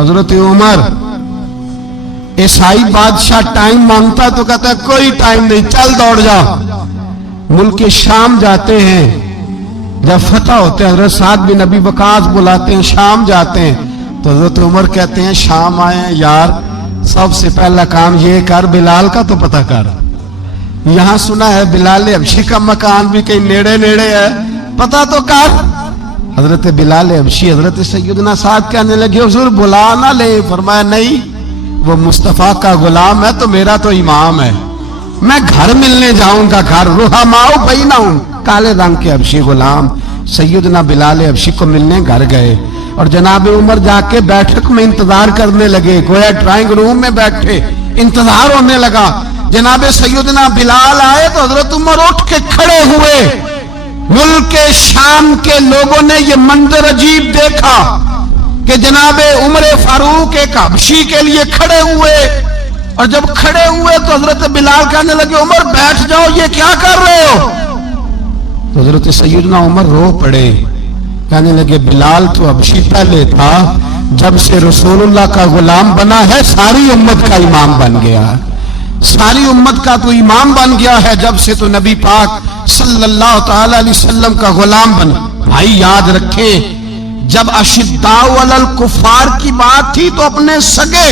حضرت عمر عیسائی بادشاہ ٹائم مانگتا تو کہتا ہے کوئی ٹائم نہیں، چل دوڑ جا۔ ملک شام جاتے ہیں، جب فتح ہوتے ہیں حضرت سعد بن ابی وقاص بلاتے ہیں، شام جاتے ہیں تو حضرت عمر کہتے ہیں شام آئے ہیں یار، سب سے پہلا کام یہ کر بلال کا تو پتہ کر۔ یہاں سنا ہے بلال حبشی کا مکان بھی کہیں نیڑے نیڑے ہے، پتہ تو کر۔ حضرت بلال حبشی حضرت سیدنا سعد کہنے لگے حضور بلا نہ لے، فرمایا نہیں، وہ مصطفیٰ کا غلام ہے تو میرا تو امام ہے، میں گھر ملنے جاؤں گا، گھر رحماؤ بینہم، کالے رنگ کے حبشی غلام سیدنا بلال حبشی کو ملنے گھر گئے، اور جناب عمر جا کے بیٹھک میں انتظار کرنے لگے، گویا ڈرائنگ روم میں بیٹھے انتظار ہونے لگا۔ جناب سیدنا بلال آئے تو حضرت عمر اٹھ کے کھڑے ہوئے۔ ملک شام کے لوگوں نے یہ منظر عجیب دیکھا کہ جناب عمر فاروق ایک حبشی کے لیے کھڑے ہوئے، اور جب کھڑے ہوئے تو حضرت بلال کہنے لگے عمر بیٹھ جاؤ، یہ کیا کر رہے ہو؟ تو حضرت سیدنا عمر رو پڑے، کہنے لگے بلال تو حبشی پہلے تھا، جب سے رسول اللہ کا غلام بنا ہے ساری امت کا امام بن گیا، ساری امت کا تو امام بن گیا ہے، جب سے تو نبی پاک صلی اللہ تعالی علیہ وسلم کا غلام بنا۔ بھائی یاد رکھیں، جب اشداء علی الکفار کی بات تھی تو اپنے سگے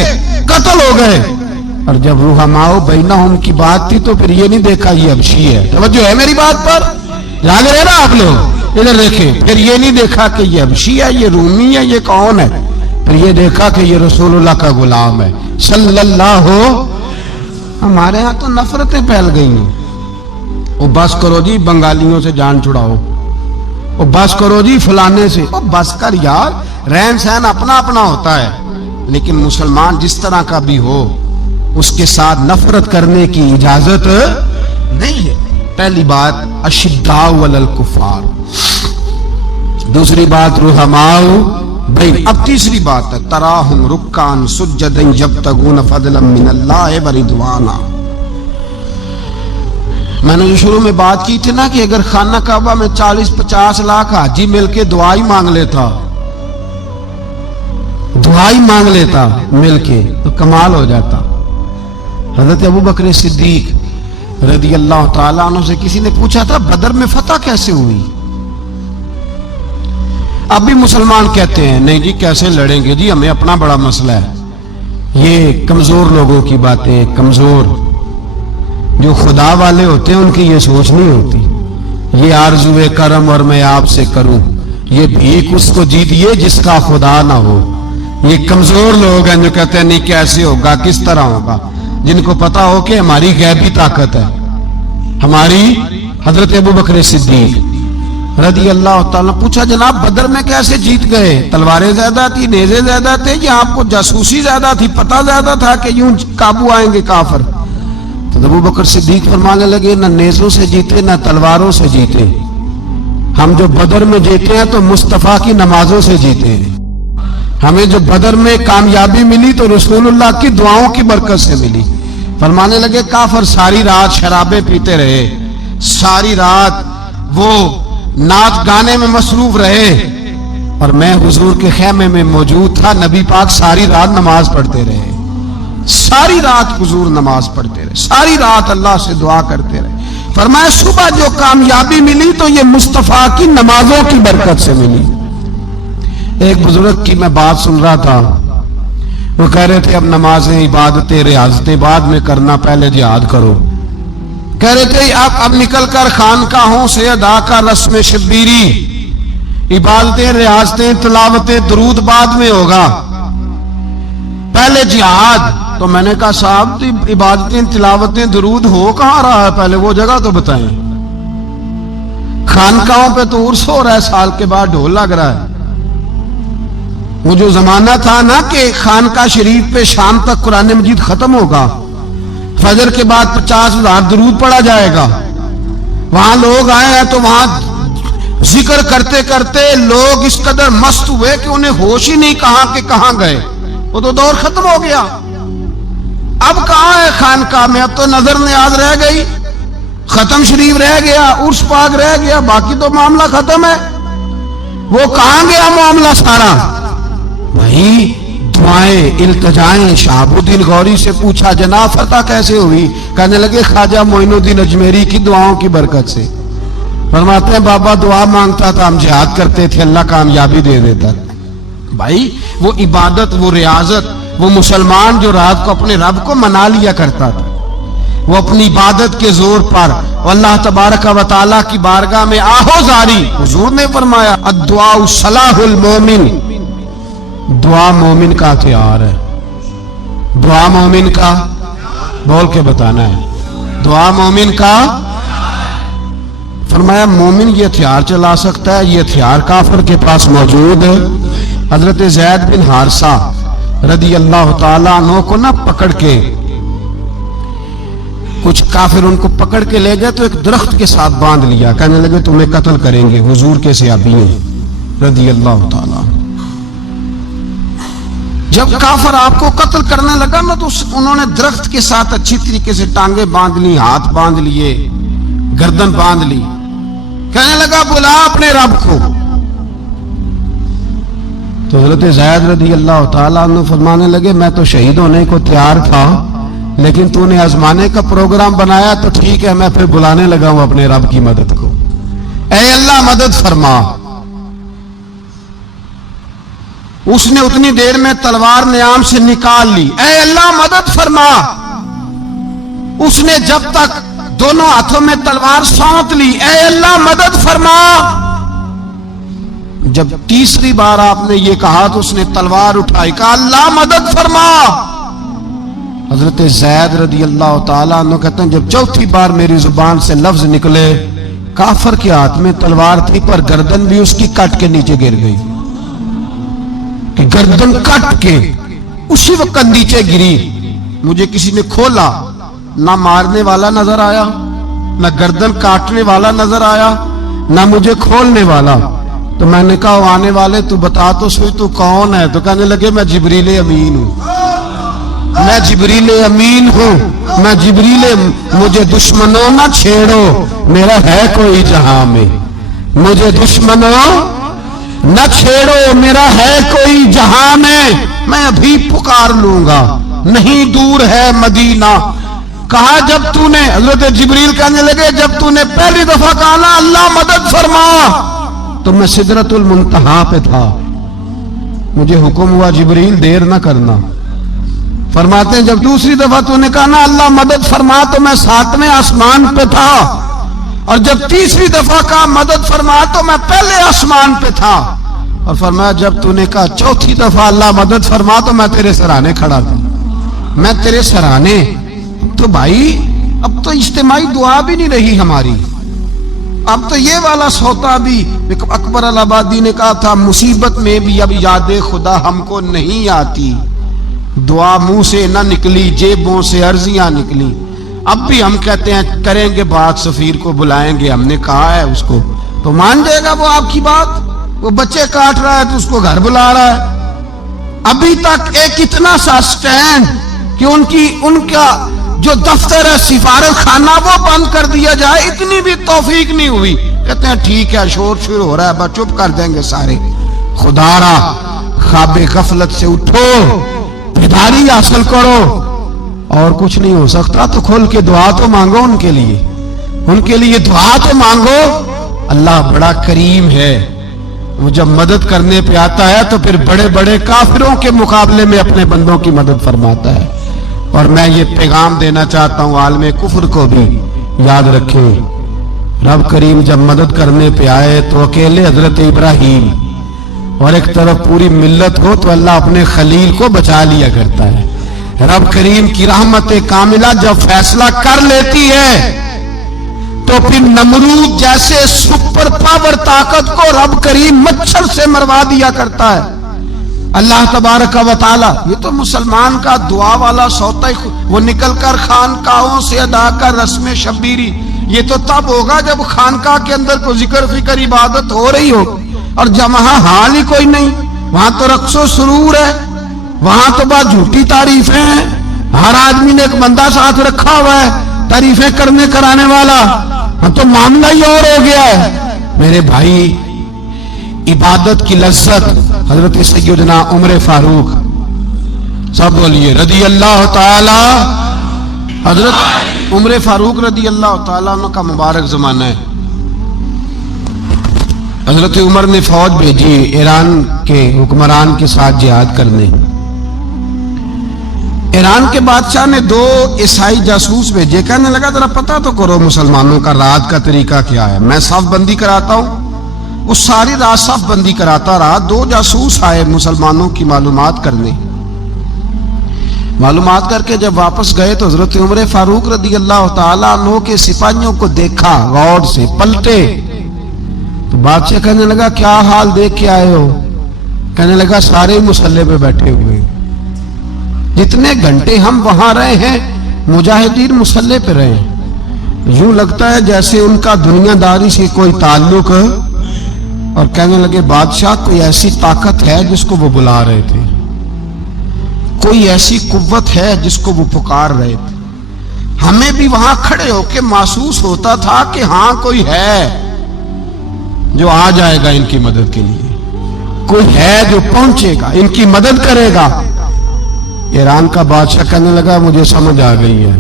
قتل ہو گئے، اور جب رحماء بینہم کی بات تھی تو پھر یہ نہیں دیکھا یہ حبشی ہے۔ توجہ ہے میری بات پر؟ جاگ رہے نا آپ لوگ؟ ادھر دیکھیں، پھر یہ نہیں دیکھا کہ یہ حبشی ہے، یہ رومی ہے، یہ کون ہے، پھر یہ دیکھا کہ یہ رسول اللہ کا غلام ہے صلی اللہ۔ ہمارے ہاں تو نفرتیں پھیل گئی ہیں، وہ بس کرو جی بنگالیوں سے جان چھڑاؤ، وہ بس کرو جی فلانے سے، وہ بس کر یار، رہن سہن اپنا اپنا ہوتا ہے، لیکن مسلمان جس طرح کا بھی ہو اس کے ساتھ نفرت کرنے کی اجازت نہیں ہے۔ پہلی بات اشداء علی الکفار، دوسری بات رحماء بین، اب تیسری بات ہے تراہم رکعان سجدا یبتغون فضلا من اللہ ورضوانا۔ میں نے جو شروع میں بات کی تھی نا کہ اگر خانہ کعبہ میں 40-50 لاکھ حاجی مل کے دعائی مانگ لیتا، دعائی مانگ لیتا مل کے تو کمال ہو جاتا۔ حضرت ابوبکر صدیق رضی اللہ تعالیٰ عنہ سے کسی نے پوچھا تھا بدر میں فتح کیسے ہوئی؟ اب بھی مسلمان کہتے ہیں نہیں جی کیسے لڑیں گے جی، ہمیں اپنا بڑا مسئلہ ہے۔ یہ کمزور لوگوں کی باتیں، کمزور جو خدا والے ہوتے ہیں ان کی یہ سوچ نہیں ہوتی، یہ آرزو کرم اور میں آپ سے کروں، یہ بھیک اس کو جیتیے جس کا خدا نہ ہو۔ یہ کمزور لوگ ہیں جو کہتے ہیں نہیں کیسے ہوگا، کس طرح ہوگا، جن کو پتا ہو کہ ہماری غیبی طاقت ہے، ہماری۔ حضرت ابوبکر صدیق رضی اللہ تعالیٰ پوچھا جناب بدر میں کیسے جیت گئے؟ تلواریں زیادہ تھی، نیزے زیادہ تھے، یا آپ کو جاسوسی زیادہ تھی، پتہ زیادہ تھا کہ یوں قابو آئیں گے کافر؟ تو ابوبکر صدیق فرمانے لگے نہ نیزوں سے جیتے نہ تلواروں سے جیتے، ہم جو بدر میں جیتے ہیں تو مصطفیٰ کی نمازوں سے جیتے ہیں، ہمیں جو بدر میں کامیابی ملی تو رسول اللہ کی دعاؤں کی برکت سے ملی۔ فرمانے لگے کافر ساری رات شرابیں پیتے رہے، ساری رات وہ نعت گانے میں مصروف رہے، اور میں حضور کے خیمے میں موجود تھا، نبی پاک ساری رات نماز پڑھتے رہے، ساری رات حضور نماز پڑھتے رہے، ساری رات اللہ سے دعا کرتے رہے۔ فرمایا صبح جو کامیابی ملی تو یہ مصطفیٰ کی نمازوں کی برکت سے ملی۔ ایک بزرگ کی میں بات سن رہا تھا، وہ کہہ رہے تھے اب نمازیں عبادتیں ریاضتیں بعد میں کرنا، پہلے جہاد کرو۔ کہہ رہے تھے اب نکل کر خانقاہوں سے ادا کا رسم شبیری، عبادتیں ریاضتیں تلاوتیں درود بعد میں ہوگا، پہلے جہاد۔ تو میں نے کہا صاحب عبادتیں تلاوتیں درود ہو کہاں رہا ہے، پہلے وہ جگہ تو بتائیں۔ خانقاہوں پہ تو عرس ہو رہا ہے، سال کے بعد ڈھول لگ رہا ہے۔ وہ جو زمانہ تھا نا کہ خانقاہ شریف پہ شام تک قرآن مجید ختم ہوگا، فجر کے بعد 50,000 درود پڑھا جائے گا، وہاں لوگ آئے ہیں تو وہاں ذکر کرتے کرتے لوگ اس قدر مست ہوئے کہ انہیں ہوش ہی نہیں کہاں کہ کہاں گئے، وہ تو دور ختم ہو گیا۔ اب کہاں ہے خانقاہ میں؟ اب تو نظر نیاز رہ گئی، ختم شریف رہ گیا، عرس پاک رہ گیا، باقی تو معاملہ ختم ہے۔ وہ کہاں گیا معاملہ سارا؟ بھائی दुआएं इल्तजाएं। शहाबुद्दीन गौरी से पूछा जनाब फतह कैसे हुई? कहने लगे ख्वाजा मोइनुद्दीन अजमेरी की दुआओं की बरकत से। फरमाते हैं बाबा दुआ मांगता था, हम जिहाद करते थे, अल्लाह कामयाबी दे देता। भाई वो इबादत, वो रियाजत, वो मुसलमान जो रात को अपने रब को मना लिया करता था, वो अपनी इबादत के जोर पर अल्लाह तबारक व तआला की बारगाह में आहोजारी। हुजूर ने फरमाया अद्दुआ सलाहुल मोमिन, दुआ मोमिन का हथियार है। दुआ मोमिन का, बोल के बताना है, दुआ मोमिन का। फरमाया मोमिन ये हथियार चला सकता है, ये हथियार काफिर के पास मौजूद है। हजरत ज़ैद बिन हारिसा रदी अल्लाह ताला अन्हु को ना पकड़ के कुछ काफिर उनको पकड़ के ले गए तो एक दरख्त के साथ बांध लिया। कहने लगे तुम्हें कत्ल करेंगे, हुजूर के सहाबी हैं रदी अल्लाह ताला। जब काफिर आपको कत्ल करने लगा ना तो उन्होंने दरख्त के साथ अच्छी तरीके से टांगे बांध ली, हाथ बांध लिए, गर्दन बांध ली। कहने लगा बुला अपने रब को। तो हज़रत ज़ैद रज़ी अल्लाह ताला अन्हु फरमाने लगे मैं तो शहीद होने को तैयार था, लेकिन तूने आजमाने का प्रोग्राम बनाया तो ठीक है, मैं फिर बुलाने लगा हूं अपने रब की मदद को। ऐ अल्लाह मदद फरमा। उसने उतनी देर में तलवार नियाम से निकाल ली। ऐ अल्लाह मदद फरमा। उसने जब तक दोनों हाथों में तलवार सौंप ली। ऐ अल्लाह मदद फरमा। जब तीसरी बार आपने ये कहा तो उसने तलवार उठाई, कहा अल्लाह मदद फरमा। हजरत ज़ैद रज़ी अल्लाह ताला अन्हु कहते हैं जब चौथी बार मेरी जुबान से लफ्ज निकले, काफिर के हाथ में तलवार थी पर गर्दन भी उसकी कट के नीचे गिर गई। कि गर्दन कट के उसी वक्त नीचे गिरी। मुझे किसी ने खोला, ना मारने वाला नजर आया, ना गर्दन काटने वाला नजर आया, ना मुझे खोलने वाला। तो मैंने कहा आने वाले तू बता तो सही तू कौन है? तो कहने लगे मैं जिब्रील अमीन हूं, मैं जिब्रील अमीन हूं, मैं जिब्रील, मुझे दुश्मनों ना छेड़ो, मेरा है कोई जहां में। मुझे दुश्मनों न छेड़ो, मेरा है कोई जहां में, मैं अभी पुकार लूंगा, नहीं दूर है मदीना। कहा जब तूने, हजरत जिब्रील कहने लगे जब तूने पहली दफा कहा ना अल्लाह मदद फरमा, तो मैं सिदरतुल मुंतहा पे था। मुझे हुक्म हुआ जिब्रील देर ना करना। फरमाते हैं जब दूसरी दफा तूने कहा ना अल्लाह मदद फरमा, तो मैं 7वें आसमान पे था। और जब तीसरी दफा कहा मदद फरमा तो मैं पहले आसमान पे था। और फरमाया जब तूने कहा चौथी दफा अल्लाह मदद फरमा तो मैं तेरे सराहने खड़ा था, मैं तेरे सराहने। तो भाई अब तो इज्तिमाई दुआ भी नहीं रही हमारी, अब तो ये वाला सौता भी। अकबर अल आबादी ने कहा था मुसीबत में भी अब याद खुदा हमको नहीं आती, दुआ मुंह से ना निकली जेबों से अर्जियां निकली। अब भी हम कहते हैं करेंगे बात, सफीर को बुलाएंगे, हमने कहा है उसको, तो मान जाएगा वो आपकी बात? वो बच्चे काट रहा है तो उसको घर बुला रहा है। अभी तक एक इतना सा स्टैंड कि उनका जो दफ्तर है सिफारत खाना वो बंद कर दिया जाए, इतनी भी तौफीक नहीं हुई। कहते हैं ठीक है शोर शुरू हो रहा है, बस चुप कर देंगे सारे। खुदारा ख्वाबे गफलत से उठो, बेदारी हासिल करो, और कुछ नहीं हो सकता तो खोल के दुआ तो मांगो उनके लिए, उनके लिए दुआ तो मांगो। अल्लाह बड़ा करीम है, वो जब मदद करने पे आता है तो फिर बड़े बड़े काफिरों के मुकाबले में अपने बंदों की मदद फरमाता है। और मैं ये पैगाम देना चाहता हूं आलमे कुफ्र को भी, याद रखें रब करीम जब मदद करने पे आए तो अकेले हजरत इब्राहीम और एक तरफ पूरी मिल्लत हो तो अल्लाह अपने खलील को बचा लिया करता है। रब करीम की रहमत कामिला जब फैसला कर लेती है तो फिर नमरूद जैसे सुपर पावर ताकत को रब करीम मच्छर से मरवा दिया करता है। अल्लाह तबारक व तआला, ये तो मुसलमान का दुआ वाला सौता, वो निकल कर खानकाहों से अदा कर रस्म शब्बीरी, ये तो तब होगा जब खानकाह के अंदर कोई जिक्र फिक्र इबादत हो रही हो। और जब वहां हाल ही कोई नहीं, वहां तो रक्सो सुरूर है, वहां तो बात झूठी तारीफें हैं, हर आदमी ने एक बंदा साथ रखा हुआ है तारीफें करने कराने वाला, तो मामला ही और हो गया है। मेरे भाई इबादत की लज्जत हजरत सैयदना उमर फारूक सब बोलिए रदी अल्लाह ताला। हजरत उमर फारूक रदी अल्लाह ताला अन्हु का मुबारक जमाना है। हजरत उमर ने फौज भेजी ईरान के हुक्मरान के साथ जिहाद करने। ईरान के बादशाह ने 2 ईसाई जासूस भेजे, कहने लगा जरा पता तो करो मुसलमानों का रात का तरीका क्या है, मैं साफ बंदी कराता हूं। उस सारी रात साफ बंदी कराता रहा। 2 जासूस आए मुसलमानों की मालूमात करने। मालूमात करके जब वापस गए तो हजरत उमर फारूक रदी अल्लाह ताला अन्हु के सिपाहियों को देखा, गौर से पलटे तो बादशाह कहने लगा क्या हाल देख के आए हो? कहने लगा सारे मुसल्ले पे बैठे हुए, जितने घंटे हम वहां रहे हैं मुजाहिदीन मुसल्ले पे रहे, यूं लगता है जैसे उनका दुनियादारी से कोई ताल्लुक। और कहने लगे बादशाह कोई ऐसी ताकत है जिसको वो बुला रहे थे, कोई ऐसी कुव्वत है जिसको वो पुकार रहे थे। हमें भी वहां खड़े होके महसूस होता था कि हाँ कोई है जो आ जाएगा इनकी मदद के लिए, कोई है जो पहुंचेगा इनकी मदद करेगा। ईरान का बादशाह कहने लगा मुझे समझ आ गई है,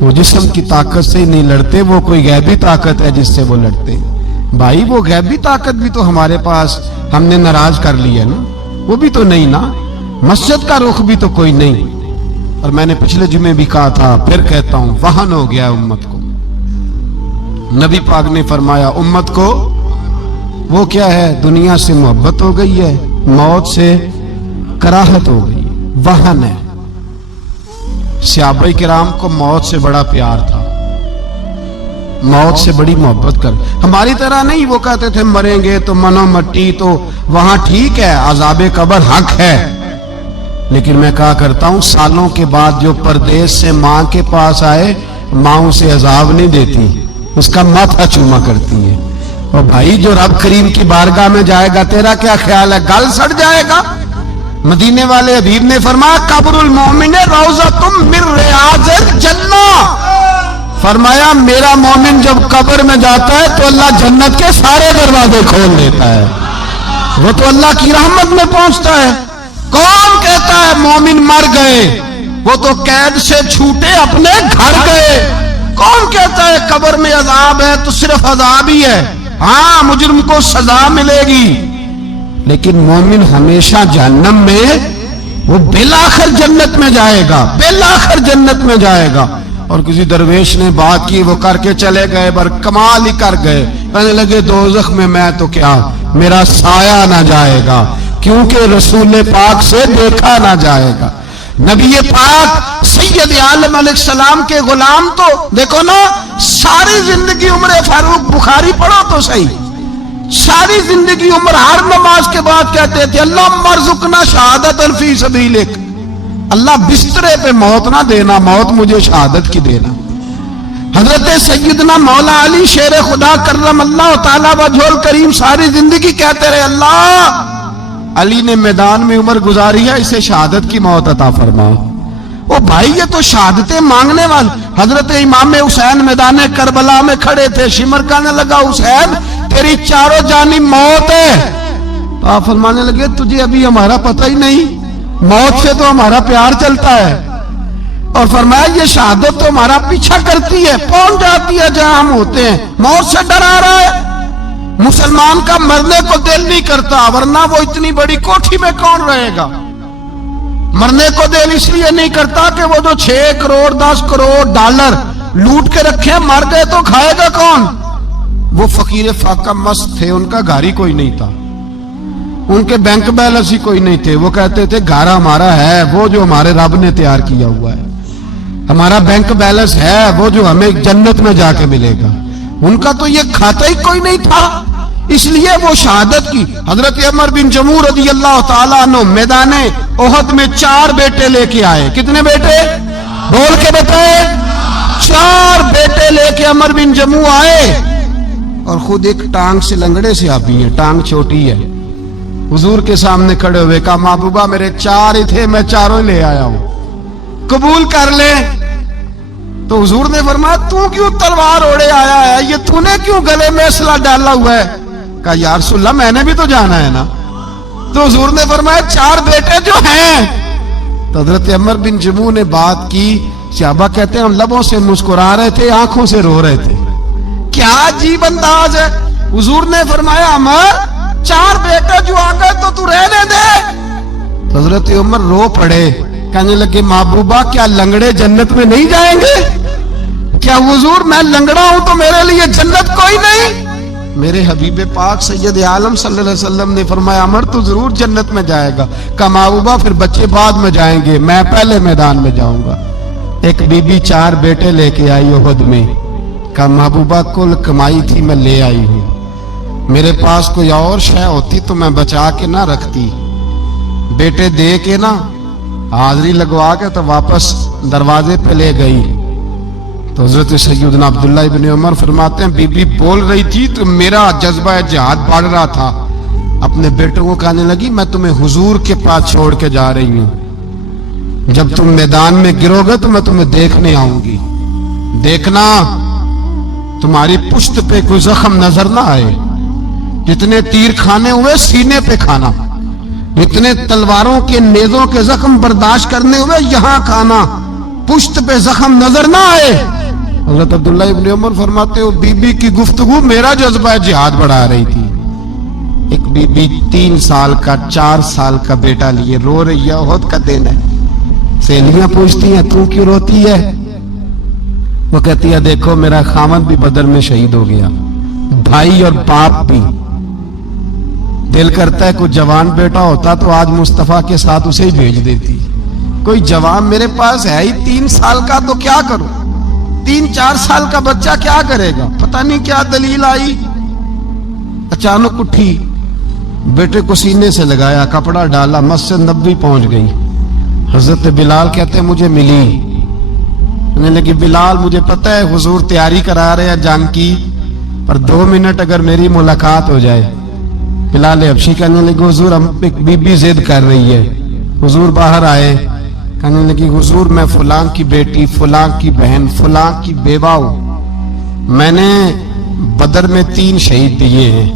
वो जिस्म की ताकत से ही नहीं लड़ते, वो कोई गैबी ताकत है जिससे वो लड़ते। भाई वो गैबी ताकत भी तो हमारे पास हमने नाराज कर ली है ना, वो भी तो नहीं ना, मस्जिद का रुख भी तो कोई नहीं। और मैंने पिछले जुमे भी कहा था, फिर कहता हूं, वहन हो गया उम्मत को। नबी पाक ने फरमाया उम्मत को वो क्या है, दुनिया से मोहब्बत हो गई है, मौत से कराहत हो गई, वहन है। सहाबा किराम को मौत से बड़ा प्यार था, मौत से बड़ी मोहब्बत कर। हमारी तरह नहीं, वो कहते थे मरेंगे तो मनो मट्टी, तो वहां ठीक है अज़ाबे कब्र हक है, लेकिन मैं कहा करता हूं सालों के बाद जो परदेश से मां के पास आए, मां उसे अजाब नहीं देती, उसका माथा चूमा करती है। और भाई जो रब करीम की बारगाह में जाएगा, तेरा क्या ख्याल है, गल सड़ जाएगा? मदीने वाले हबीब ने फरमाया कब्रुल मोमिन रौज़तुम मिन रियाज़िल जन्नह। फरमाया मेरा मोमिन जब कब्र में जाता है तो अल्लाह जन्नत के सारे दरवाजे खोल देता है, वो तो अल्लाह की रहमत में पहुंचता है। कौन कहता है मोमिन मर गए, वो तो कैद से छूटे अपने घर गए। कौन कहता है कब्र में अजाब है तो सिर्फ अजाब ही है, हाँ मुजरिम को सजा मिलेगी, लेकिन मोमिन हमेशा जहन्नम में, वो बिलाखिर जन्नत में जाएगा, बिलाखिर जन्नत में जाएगा। और किसी दरवेश ने बात की, वो करके चले गए, पर कमाल ही कर गए, कहने लगे दोज़ख में मैं तो क्या, मेरा साया ना जाएगा, क्योंकि रसूल पाक से देखा ना जाएगा। नबी पाक सैयद आलम अलैहिस्सलाम के गुलाम तो देखो ना, सारी जिंदगी उम्र फारूक बुखारी पढ़ो तो सही, सारी जिंदगी उम्र हर नमाज के बाद कहते थे अल्लाह मरजुकना शहादतन फी सबीलिक, अल्लाह बिस्तरे पे मौत ना देना, मौत मुझे शहादत की देना। हजरत सैयदना मौला अली शेर खुदा करम अल्लाह ताला वजहुल करीम सारी जिंदगी कहते रहे अल्लाह अली ने मैदान में उम्र गुजारी है, इसे शहादत की मौत अता फरमाओ। ओ भाई ये तो शहादतें मांगने वाले। हजरत इमाम हुसैन मैदान करबला में खड़े थे, शिमर कहने लगा हुसैन तेरी चारों जानी मौत है, तो आप फरमाने लगे तुझे अभी हमारा पता ही नहीं, मौत से तो हमारा प्यार चलता है। और फरमाया ये शहादत तो हमारा पीछा करती है, पहुंच जाती है जहां हम होते हैं, मौत से डरा रहा है। मुसलमान का मरने को दिल नहीं करता, वरना वो इतनी बड़ी कोठी में कौन रहेगा। मरने को दिल इसलिए नहीं करता कि वो जो 6 करोड़ 10 करोड़ डॉलर लूट के रखे, मर गए तो खाएगा कौन। वो फकीर फाका मस्त थे, उनका घर ही कोई नहीं था, उनके बैंक बैलेंस ही कोई नहीं थे। वो कहते थे घर हमारा है वो जो हमारे रब ने तैयार किया हुआ है, हमारा बैंक बैलेंस है वो जो हमें जन्नत में जाके मिलेगा। उनका तो ये खाता ही कोई नहीं था, इसलिए वो शहादत की। हजरत उमर बिन जमू रज़ी अल्लाह ताला अन्हु मैदाने ओहद में 4 बेटे लेके आए। कितने बेटे? बोल के बताए। 4 बेटे लेके उमर बिन जमू आए, और खुद एक टांग से लंगड़े से आप भी है, टांग छोटी है। हुजूर के सामने खड़े हुए कहा महबूबा मेरे 4 ही थे, मैं 4 ही ले आया हूं, कबूल कर ले। तो हुजूर ने फरमाया तू क्यों तलवार ओढ़े आया है, ये तूने क्यों गले में असला डाला हुआ है। कहा या रसूलल्लाह मैंने भी तो जाना है ना। तो हुजूर ने फरमाया 4 बेटे जो हैं, تو حضرت عمر بن جموح نے بات کی، صحابہ کہتے ہیں ہم لبوں سے مسکرا رہے تھے، آنکھوں سے رو رہے تھے. کیا عجیب انداز ہے. حضور نے فرمایا عمر 4 بیٹے جو آ گئے تو رہنے دے. تو حضرت عمر رو پڑے، کہنے لگے محبوبہ کیا لنگڑے جنت میں نہیں جائیں گے؟ کیا حضور میں لنگڑا ہوں تو میرے لیے جنت کوئی نہیں؟ میرے حبیب پاک سید عالم صلی اللہ علیہ وسلم نے فرمایا عمر تو ضرور جنت میں جائے گا. کہا محبوبہ پھر بچے بعد میں جائیں گے، میں پہلے میدان میں جاؤں گا. ایک بی بی 4 بیٹے لے کے آئی احد میں. کہا محبوبہ کل کمائی تھی میں لے آئی ہوں، میرے پاس کوئی اور شے ہوتی تو میں بچا کے نہ رکھتی. بیٹے دے کے نا حاضری لگوا کے تو واپس دروازے پہ لے گئی. تو حضرت سیدنا عبداللہ ابن عمر فرماتے ہیں بی بی بول رہی تھی تو میرا جذبہ جہاد بڑھ رہا تھا. اپنے بیٹوں کو کہنے لگی میں تمہیں حضور کے پاس چھوڑ کے جا رہی ہوں، جب تم میدان میں گرو گے تو میں تمہیں دیکھنے آؤں گی. دیکھنا تمہاری پشت پہ کوئی زخم نظر نہ آئے. جتنے تیر کھانے ہوئے سینے پہ کھانا، جتنے تلواروں کے نیزوں کے زخم برداشت کرنے ہوئے یہاں کھانا، پشت پہ زخم نظر نہ آئے. حضرت عبداللہ ابن عمر فرماتے ہو بی بی کی گفتگو میرا جذبہ جہاد بڑھا رہی تھی. ایک بی بی 3 سال کا 4 سال کا بیٹا لیے رو رہی ہے، احد کا دن ہے. سہیلیاں پوچھتی ہیں تو کیوں روتی ہے؟ وہ کہتی ہے دیکھو میرا خاوند بھی بدر میں شہید ہو گیا، بھائی اور باپ بھی. دل کرتا ہے کوئی جوان بیٹا ہوتا تو آج مصطفیٰ کے ساتھ اسے ہی بھیج دیتی. کوئی جوان میرے پاس ہے ہی 3 سال کا تو کیا کروں؟ 3-4 سال کا بچہ کیا کرے گا؟ پتہ نہیں کیا دلیل آئی. اچانک اٹھی، بیٹے کو سینے سے لگایا، کپڑا ڈالا، مسجد نبوی پہنچ گئی. حضرت بلال کہتے ہیں مجھے ملی. کہنے لگی بلال مجھے پتہ ہے حضور تیاری کرا رہے ہیں جنگ کی، پر 2 منٹ اگر میری ملاقات ہو جائے. بلال حبشی کہنے لگے حضور ہم ایک بی بی ضد کر رہی ہے. حضور باہر آئے، کہنے لگی حضور میں فلاں کی بیٹی، فلاں کی بہن، فلاں کی بیوہ ہوں، میں نے بدر میں 3 شہید دیے ہیں،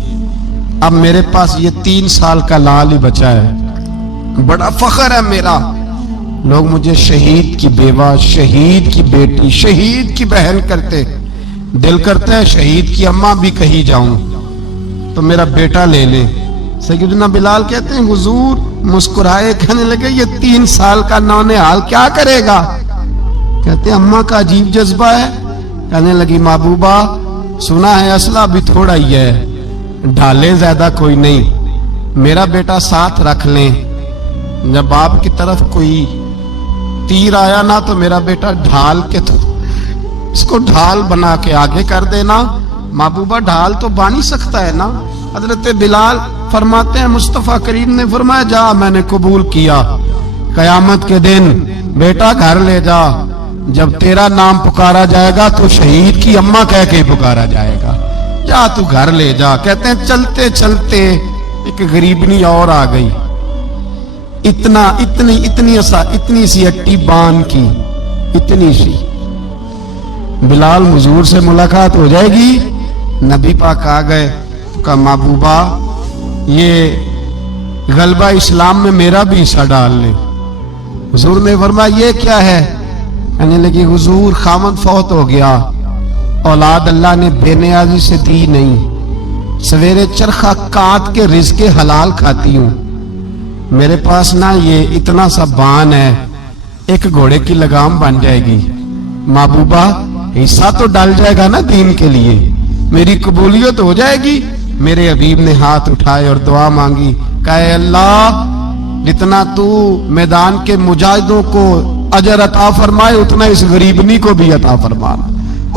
اب میرے پاس یہ 3 سال کا لال ہی بچا ہے، بڑا فخر ہے میرا. لوگ مجھے شہید کی بیوہ، شہید کی بیٹی، شہید کی بہن کرتے. دل کرتا ہے شہید کی اماں بھی کہیں جاؤں تو میرا بیٹا لے لیں. سیدنا بلال کہتے ہیں حضور مسکرائے، کہنے لگے یہ 3 سال کا نونہال کیا کرے گا؟ کہتے ہیں اماں کا عجیب جذبہ ہے. کہنے لگی محبوبہ سنا ہے اسلحہ بھی تھوڑا ہی ہے، ڈھالے زیادہ کوئی نہیں، میرا بیٹا ساتھ رکھ لیں، جب آپ کی طرف کوئی تیر آیا نا تو میرا بیٹا ڈھال کے تو اس کو ڈھال بنا کے آگے کر دینا. محبوبہ ڈھال تو بانی سکتا ہے نا. حضرت بلال فرماتے ہیں مصطفیٰ کریم نے فرمایا جا میں نے قبول کیا، قیامت کے دن بیٹا گھر لے جا، جب تیرا نام پکارا جائے گا تو شہید کی اماں کہہ کے پکارا جائے گا، جا تو گھر لے جا. کہتے ہیں چلتے چلتے ایک غریبنی اور آ گئی، اتنی سی اٹی بان کی، اتنی سی. بلال حضور سے ملاقات ہو جائے گی. نبی پاک آ گئے، کہا محبوبہ یہ غلبہ اسلام میں میرا بھی حصہ ڈال لے. حضور نے فرمایا یہ کیا ہے؟ کہنے لگی حضور خامد فوت ہو گیا، اولاد اللہ نے بے نیازی سے دی نہیں، سویرے چرخہ کاٹ کے رزق حلال کھاتی ہوں، میرے پاس نا یہ اتنا سا بان ہے، ایک گھوڑے کی لگام بن جائے گی. محبوبہ حصہ تو ڈال جائے گا نا دین کے لیے، میری قبولیت ہو جائے گی. میرے حبیب نے ہاتھ اٹھائے اور دعا مانگی، کہے اللہ جتنا تو میدان کے مجاہدوں کو اجر عطا فرمائے اتنا اس غریبنی کو بھی عطا فرمانا،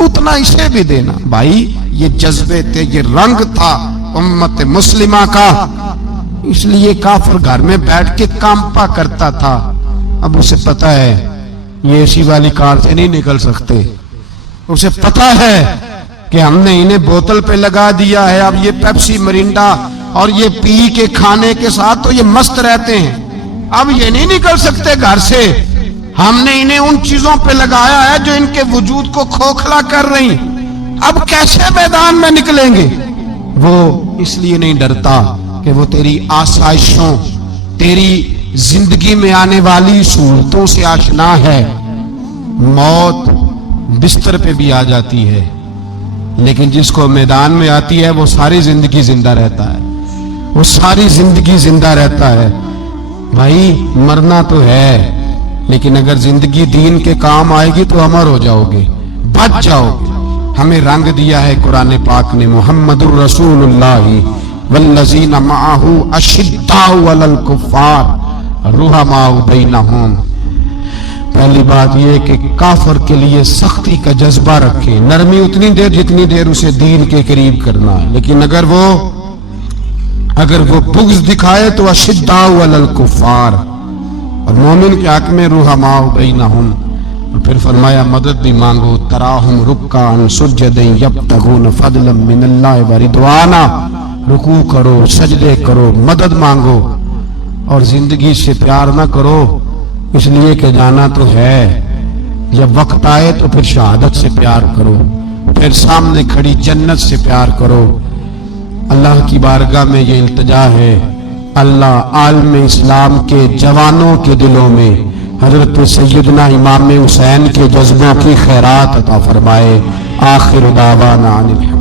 اتنا اسے بھی دینا. بھائی یہ جذبے تھے، یہ رنگ تھا امت مسلمہ کا، اس لیے کافر گھر میں بیٹھ کے کامپا کرتا تھا. اب اسے پتا ہے یہ اسی والی کار سے نہیں نکل سکتے، اسے پتا ہے کہ ہم نے انہیں بوتل پہ لگا دیا ہے، اب یہ پیپسی مرینڈا اور یہ پی کے کھانے کے ساتھ تو یہ مست رہتے ہیں، اب یہ نہیں نکل سکتے گھر سے. ہم نے انہیں ان چیزوں پہ لگایا ہے جو ان کے وجود کو کھوکھلا کر رہی، اب کیسے میدان میں نکلیں گے؟ وہ اس لیے نہیں ڈرتا کہ وہ تیری آسائشوں، تیری जिंदगी में आने वाली सूरतों से आशना है। मौत बिस्तर पे भी आ जाती है, लेकिन जिसको मैदान में आती है वो सारी जिंदगी जिंदा रहता है, वो सारी जिंदगी जिंदा रहता है। भाई मरना तो है, लेकिन अगर जिंदगी दीन के काम आएगी तो अमर हो जाओगे, बच जाओगे। हमें रंग दिया है कुरान पाक ने, मुहम्मदुर रसूलुल्लाह वल्लज़ीना मअहू अशिद्दाउ अलल कुफ़ार रुहमाउ बैनहुम। पहली बात यह कि काफर के लिए सख्ती का जज्बा रखे, नरमी उतनी देर जितनी देर उसे दीन के करीब करना है, लेकिन अगर वो बुग़्ज़ दिखाए तो अशिद्दाउ अलल कुफ़ार। और मोमिन के हक में रुहमाउ बैनहुम। और फिर फरमाया मदद भी मांगो, तराहुम रुक्कान सुज्जदन यब्तगून फदलन मिनल्लाहि व रिदवाना। रुकू करो, सजदे करो, मदद मांगो, और जिंदगी से प्यार ना करो इसलिए कि जाना तो है। जब वक्त आए तो फिर शहादत से प्यार करो, फिर सामने खड़ी जन्नत से प्यार करो। अल्लाह की बारगाह में ये इल्तिजा है, अल्लाह आलम इस्लाम के जवानों के दिलों में हजरत सैयदना इमाम हुसैन के जज्बों की खैरात अता फरमाए। आखिर दावाना अनिल